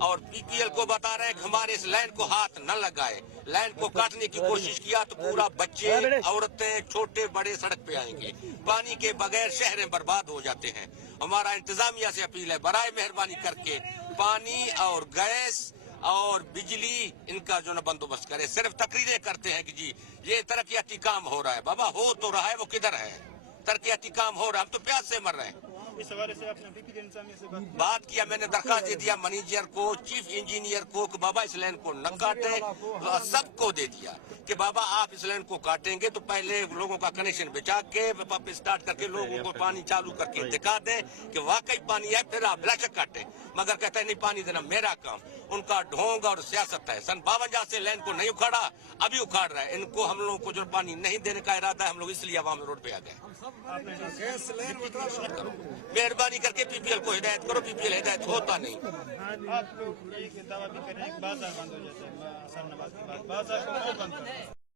اور پی P L کو بتا رہے ہیں کہ ہمارے اس لائن کو ہاتھ نہ لگائے. لائن کو کاٹنے کی کوشش کیا تو پورا بچے عورتیں چھوٹے بڑے سڑک پہ آئیں گے. پانی کے بغیر شہریں برباد ہو جاتے ہیں. ہمارا انتظامیہ سے اپیل ہے برائے مہربانی کر کے پانی اور گیس اور بجلی ان کا جو نا بندوبست کرے. صرف تقریریں کرتے ہیں کہ جی یہ ترقیاتی کام ہو رہا ہے. بابا ہو تو رہا ہے, وہ کدھر ہے؟ ترقیاتی کام ہو رہا ہے, ہم تو پیاس سے مر رہے ہیں. اس حوالے سے آپ نے وزیر انتظامیہ سے بات کیا, میں نے درخواست دے دیا منیجر کو, چیف انجینئر کو کہ بابا اس لائن کو نہ کاٹے. سب کو دے دیا کہ بابا آپ اس لائن کو کاٹیں گے تو پہلے لوگوں کا کنیکشن بچا کے اسٹارٹ کر کے لوگوں کو پانی چالو کر کے دکھا دیں کہ واقعی پانی ہے, پھر آپ بلا شک کاٹیں. مگر کہتے ہیں نہیں پانی دینا میرا کام. ان کا ڈھونگ اور سیاست ہے. سن 52 سے لائن کو نہیں اکھاڑا, ابھی اکھاڑ رہا ہے. ان کو ہم لوگوں کو جو پانی نہیں دینے کا ارادہ ہے, ہم لوگ اس لیے عوام روڈ پہ آ گئے. مہربانی کر کے پی پی ایل کو ہدایت کرو. پی پی ایل ہدایت ہوتا نہیں. آپ لوگ یہ دعویٰ بھی کر رہے ہیں کہ بازار بند ہو جاتے ہیں اثر نماز کے بعد, بازار کو بند کریں.